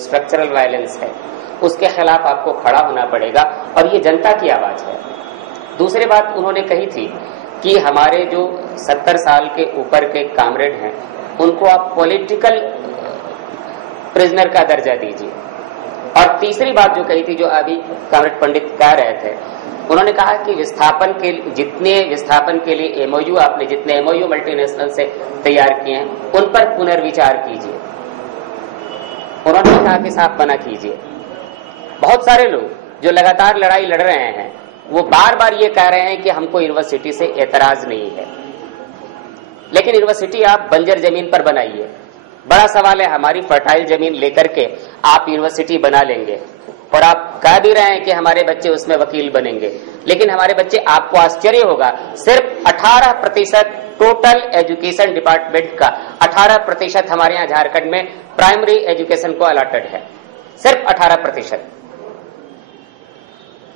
Structural violence है उसके खिलाफ आपको खड़ा होना पड़ेगा और ये जनता की आवाज है। दूसरी बात उन्होंने कही थी कि हमारे जो 70 साल के ऊपर के कामरेड हैं उनको आप पॉलिटिकल प्रिजनर का दर्जा दीजिए। और तीसरी बात जो कही थी, जो अभी कामरेड पंडित कह रहे थे, उन्होंने कहा कि जितने विस्थापन के लिए एमओयू आपने जितने एमओयू मल्टीनेशनल से तैयार किए हैं उन पर पुनर्विचार कीजिए। उन्होंने कहा कि साफ मना कीजिए। बहुत सारे लोग जो लगातार लड़ाई लड़ रहे हैं वो बार बार ये कह रहे हैं कि हमको यूनिवर्सिटी से एतराज नहीं है, लेकिन यूनिवर्सिटी आप बंजर जमीन पर बनाइए। बड़ा सवाल है, हमारी फर्टाइल जमीन लेकर के आप यूनिवर्सिटी बना लेंगे और आप कह भी रहे हैं कि हमारे बच्चे उसमें वकील बनेंगे, लेकिन हमारे बच्चे, आपको आश्चर्य होगा, सिर्फ 18% टोटल एजुकेशन डिपार्टमेंट का 18% हमारे यहाँ झारखंड में प्राइमरी एजुकेशन को अलॉटेड है, सिर्फ 18%।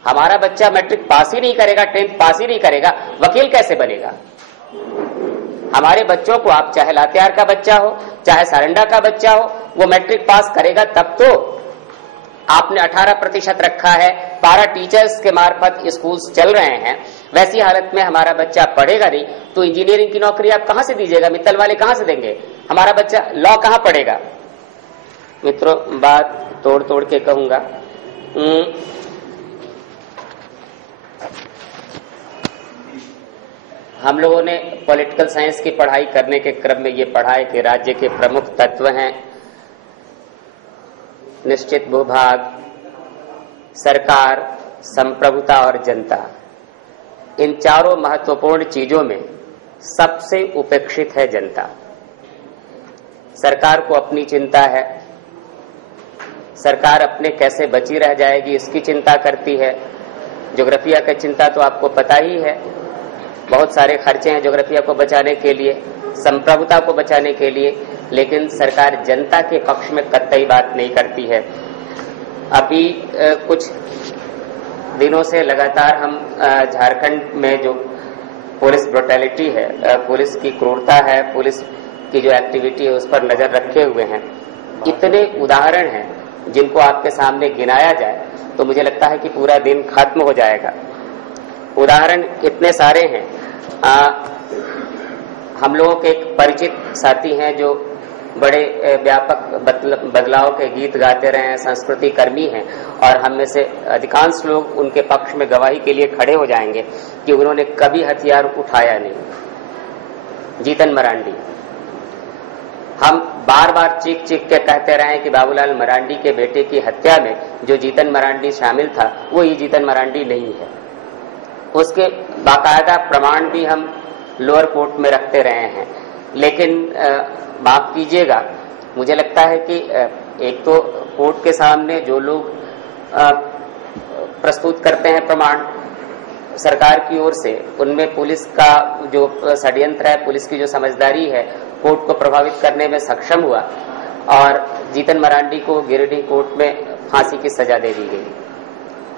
हमारा बच्चा मैट्रिक पास ही नहीं करेगा, 10th पास ही नहीं करेगा, वकील कैसे बनेगा? हमारे बच्चों को आप चाहे लातेहार का बच्चा हो चाहे सारंडा का बच्चा हो, वो मैट्रिक पास करेगा तब तो। आपने 18% रखा है, पारा टीचर्स के मार्फत स्कूल्स चल रहे हैं, वैसी हालत में हमारा बच्चा पढ़ेगा नहीं तो इंजीनियरिंग की नौकरी आप कहां से दीजिएगा? मित्तल वाले कहां से देंगे? हमारा बच्चा लॉ कहां पढ़ेगा? मित्रों, बात तोड़ तोड़ के कहूंगा, हम लोगों ने पॉलिटिकल साइंस की पढ़ाई करने के क्रम में ये पढ़ा है कि राज्य के प्रमुख तत्व हैं निश्चित भूभाग, सरकार, संप्रभुता और जनता। इन चारों महत्वपूर्ण चीजों में सबसे उपेक्षित है जनता। सरकार को अपनी चिंता है, सरकार अपने कैसे बची रह जाएगी इसकी चिंता करती है। ज्योग्राफिया की चिंता तो आपको पता ही है, बहुत सारे खर्चे हैं ज्योग्राफिया को बचाने के लिए, संप्रभुता को बचाने के लिए, लेकिन सरकार जनता के पक्ष में कतई बात नहीं करती है। अभी कुछ दिनों से लगातार हम झारखंड में जो पुलिस ब्रुटैलिटी है, पुलिस की क्रूरता है, पुलिस की जो एक्टिविटी है उस पर नजर रखे हुए हैं। इतने उदाहरण हैं जिनको आपके सामने गिनाया जाए तो मुझे लगता है कि पूरा दिन खत्म हो जाएगा। उदाहरण इतने सारे हैं। हम लोगों के एक परिचित साथी हैं जो बड़े व्यापक बदलाव के गीत गाते रहे हैं, संस्कृति कर्मी हैं, और हम में से अधिकांश लोग उनके पक्ष में गवाही के लिए खड़े हो जाएंगे कि उन्होंने कभी हथियार उठाया नहीं। जीतन मरांडी, हम बार बार चीख चीख के कहते रहे कि बाबूलाल मरांडी के बेटे की हत्या में जो जीतन मरांडी शामिल था वो ये जीतन मरांडी नहीं है। उसके बाकायदा प्रमाण भी हम लोअर कोर्ट में रखते रहे हैं, लेकिन माफ कीजिएगा, मुझे लगता है कि एक तो कोर्ट के सामने जो लोग प्रस्तुत करते हैं प्रमाण सरकार की ओर से, उनमें पुलिस का जो षड्यंत्र है, पुलिस की जो समझदारी है, कोर्ट को प्रभावित करने में सक्षम हुआ और जीतन मरांडी को गिरिडीह कोर्ट में फांसी की सजा दे दी गई।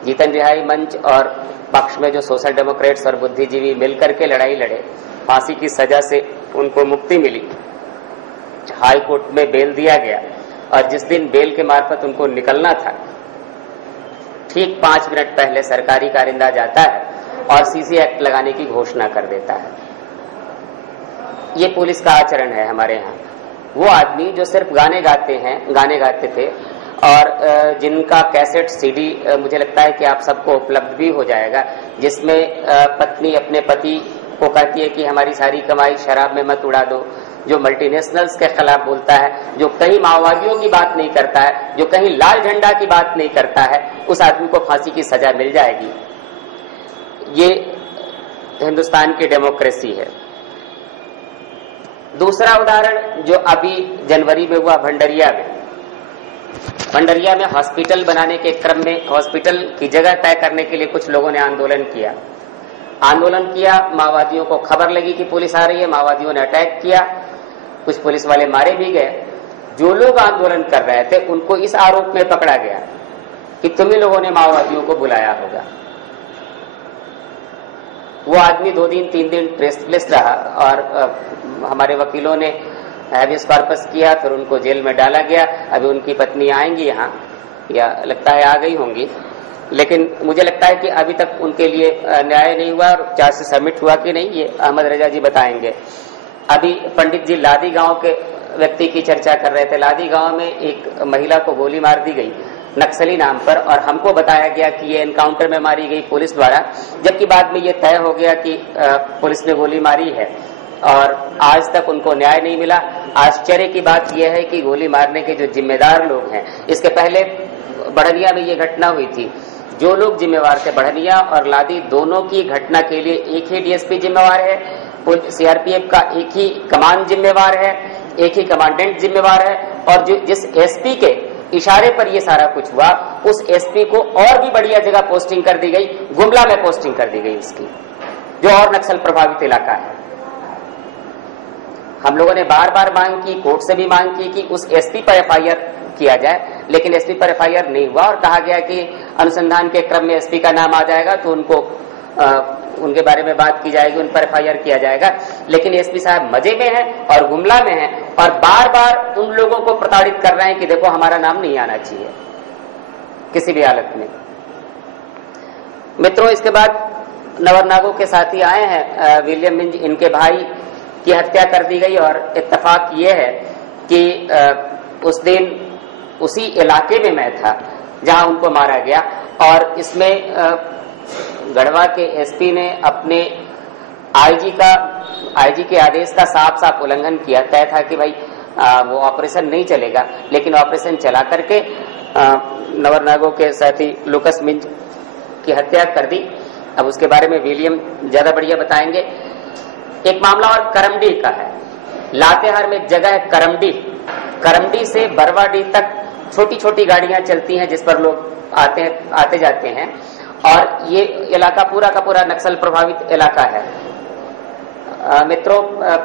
जीतन रिहाई मंच और पक्ष में जो सोशल डेमोक्रेट्स और बुद्धिजीवी मिलकर के लड़ाई लड़े, फांसी की सजा से उनको मुक्ति मिली, हाई कोर्ट में बेल दिया गया और जिस दिन बेल के मार्फत उनको निकलना था, ठीक 5 मिनट पहले सरकारी कारिंदा जाता है और सीसी एक्ट लगाने की घोषणा कर देता है। ये पुलिस का आचरण है हमारे यहाँ। वो आदमी जो सिर्फ गाने गाते थे और जिनका कैसेट सीडी मुझे लगता है कि आप सबको उपलब्ध भी हो जाएगा, जिसमें पत्नी अपने पति को कहती है कि हमारी सारी कमाई शराब में मत उड़ा दो, जो मल्टीनेशनल्स के खिलाफ बोलता है, जो कहीं माओवादियों की बात नहीं करता है, जो कहीं लाल झंडा की बात नहीं करता है, उस आदमी को फांसी की सजा मिल जाएगी। ये हिंदुस्तान की डेमोक्रेसी है। दूसरा उदाहरण जो अभी जनवरी में हुआ भंडरिया में हॉस्पिटल बनाने के क्रम में हॉस्पिटल की जगह तय करने के लिए कुछ लोगों ने आंदोलन किया। माओवादियों को खबर लगी कि पुलिस आ रही है, माओवादियों ने अटैक किया, कुछ पुलिस वाले मारे भी गए। जो लोग आंदोलन कर रहे थे उनको इस आरोप में पकड़ा गया कि तुम ही लोगों ने माओवादियों को बुलाया होगा। वो आदमी 2 दिन 3 दिन रेस्टलेस रहा और हमारे वकीलों ने हैबियस कॉर्पस किया, फिर उनको जेल में डाला गया। अभी उनकी पत्नी आएंगी यहाँ, या लगता है आ गई होंगी, लेकिन मुझे लगता है कि अभी तक उनके लिए न्याय नहीं हुआ और चार्ज से सबमिट हुआ कि नहीं, ये अहमद रजा जी बताएंगे। अभी पंडित जी लादी गांव के व्यक्ति की चर्चा कर रहे थे। लादी गांव में एक महिला को गोली मार दी गई नक्सली नाम पर, और हमको बताया गया कि ये एनकाउंटर में मारी गई पुलिस द्वारा, जबकि बाद में ये तय हो गया कि पुलिस ने गोली मारी है और आज तक उनको न्याय नहीं मिला। आश्चर्य की बात यह है कि गोली मारने के जो जिम्मेदार लोग हैं, इसके पहले बढ़निया में ये घटना हुई थी, जो लोग जिम्मेवार थे, बढ़निया और लादी दोनों की घटना के लिए एक ही डीएसपी जिम्मेवार है, सीआरपीएफ का एक ही कमान जिम्मेवार है, एक ही कमांडेंट जिम्मेवार है, और जो जिस एसपी के इशारे पर ये सारा कुछ हुआ, उस एसपी को और भी बढ़िया जगह पोस्टिंग कर दी गई, गुमला में पोस्टिंग कर दी गई उसकी, जो और नक्सल प्रभावित इलाका है। हम लोगों ने बार बार मांग की, कोर्ट से भी मांग की कि उस एसपी पर एफआईआर किया जाए, लेकिन एसपी पर एफआईआर नहीं हुआ और कहा गया कि अनुसंधान के क्रम में एसपी का नाम आ जाएगा तो उनको उनके बारे में बात की जाएगी, उन पर एफआईआर किया जाएगा। लेकिन एसपी साहब मजे में हैं और गुमला में हैं और बार बार उन लोगों को प्रताड़ित कर रहे हैं कि देखो हमारा नाम नहीं आना चाहिए किसी भी हालत में। मित्रों, इसके बाद नवरनागों के साथी आए हैं, विलियम मिंज, इनके भाई की हत्या कर दी गई और इत्तेफाक ये है कि उस दिन उसी इलाके में मैं था जहां उनको मारा गया, और इसमें गढ़वा के एसपी ने अपने आईजी के आदेश का साफ साफ उल्लंघन किया। तय था कि भाई वो ऑपरेशन नहीं चलेगा, लेकिन ऑपरेशन चला करके नवरनागों के साथी लुकस मिंज की हत्या कर दी। अब उसके बारे में विलियम ज्यादा बढ़िया बताएंगे। एक मामला और करमडी का है। लातेहार में एक जगह है करमडी से बरवाडी तक छोटी छोटी गाड़ियां चलती हैं जिस पर लोग आते जाते हैं, और ये इलाका पूरा का पूरा नक्सल प्रभावित इलाका है। मित्रों,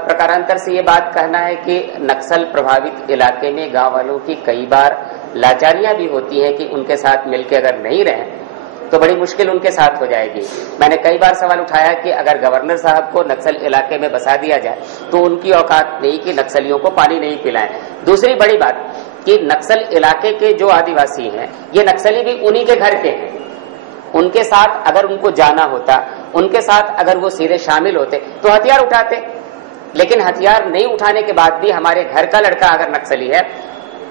प्रकारांतर से ये बात कहना है कि नक्सल प्रभावित इलाके में गांव वालों की कई बार लाचारियां भी होती हैं कि उनके साथ मिलकर अगर नहीं रहें तो बड़ी मुश्किल उनके साथ हो जाएगी। मैंने कई बार सवाल उठाया कि अगर गवर्नर साहब को नक्सल इलाके में बसा दिया जाए तो उनकी औकात नहीं कि नक्सलियों को पानी नहीं पिलाएं। दूसरी बड़ी बात कि नक्सल इलाके के जो आदिवासी हैं, ये नक्सली भी उन्हीं के घर के हैं। उनके साथ अगर उनको जाना होता, उनके साथ अगर वो सीधे शामिल होते तो हथियार उठाते, लेकिन हथियार नहीं उठाने के बाद भी हमारे घर का लड़का अगर नक्सली है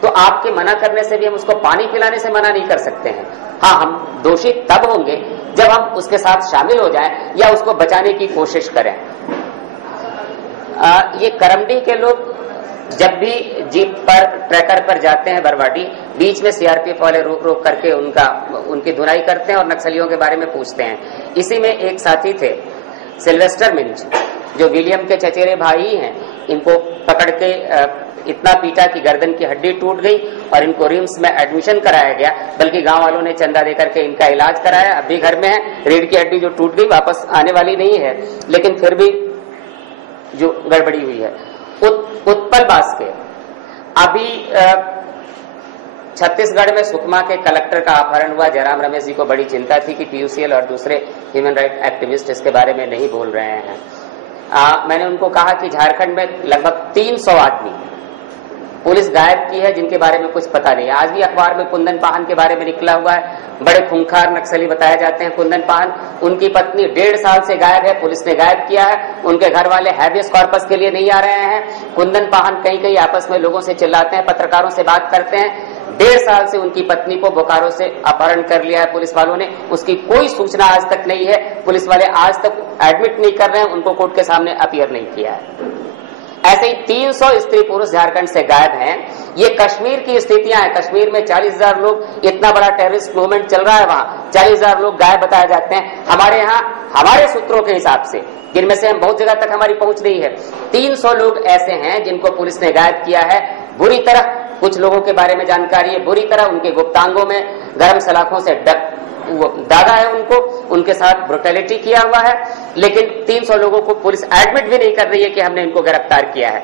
तो आपके मना करने से भी हम उसको पानी पिलाने से मना नहीं कर सकते हैं। हाँ, हम दोषी तब होंगे जब हम उसके साथ शामिल हो जाएं या उसको बचाने की कोशिश करें। ये करमडी के लोग जब भी जीप पर ट्रैकर पर जाते हैं बरवाडी, बीच में सीआरपीएफ वाले रोक करके उनकी धुनाई करते हैं और नक्सलियों के बारे में पूछते हैं। इसी में एक साथी थे सिल्वेस्टर मिंज, जो विलियम के चचेरे भाई हैं। इनको पकड़ के इतना पीटा कि गर्दन की हड्डी टूट गई और इनको रिम्स में एडमिशन कराया गया, बल्कि गांव वालों ने चंदा देकर के इनका इलाज कराया। अभी घर में है, रीढ़ की हड्डी जो टूट गई वापस आने वाली नहीं है, लेकिन फिर भी जो गड़बड़ी हुई है। उत्पल बास के अभी छत्तीसगढ़ में सुकमा के कलेक्टर का अपहरण हुआ। जयराम रमेश जी को बड़ी चिंता थी कि पीयूसीएल और दूसरे ह्यूमन राइट एक्टिविस्ट इसके बारे में नहीं बोल रहे हैं। मैंने उनको कहा कि झारखंड में लगभग 300 आदमी पुलिस गायब की है जिनके बारे में कुछ पता नहीं। आज भी अखबार में कुंदन पाहन के बारे में निकला हुआ है। बड़े खूंखार नक्सली बताए जाते हैं कुंदन पाहन। उनकी पत्नी 1.5 साल से गायब है, पुलिस ने गायब किया है। उनके घर वाले हैबियस कॉर्पस के लिए नहीं आ रहे हैं। कुंदन पाहन कहीं आपस में लोगों से चिल्लाते हैं, पत्रकारों से बात करते हैं। 1.5 साल से उनकी पत्नी को बोकारो से अपहरण कर लिया है पुलिस वालों ने। उसकी कोई सूचना आज तक नहीं है। पुलिस वाले आज तक एडमिट नहीं कर रहे हैं, उनको कोर्ट के सामने अपीयर नहीं किया है। ऐसे ही 300 स्त्री पुरुष झारखंड से गायब हैं। ये कश्मीर की स्थितियां हैं। कश्मीर में 40,000 लोग, इतना बड़ा टेररिस्ट मूवमेंट चल रहा है, वहां 40,000 लोग गायब बताए जाते हैं। हमारे यहाँ हमारे सूत्रों के हिसाब से, जिनमें से हम बहुत जगह तक हमारी पहुंच नहीं है, 300 लोग ऐसे हैं जिनको पुलिस ने गायब किया है। बुरी तरह कुछ लोगों के बारे में जानकारी है, बुरी तरह उनके गुप्तांगों में गर्म सलाखों से दागा है, उनके साथ ब्रुटैलिटी किया हुआ है। लेकिन 300 लोगों को पुलिस एडमिट भी नहीं कर रही है कि हमने इनको गिरफ्तार किया है।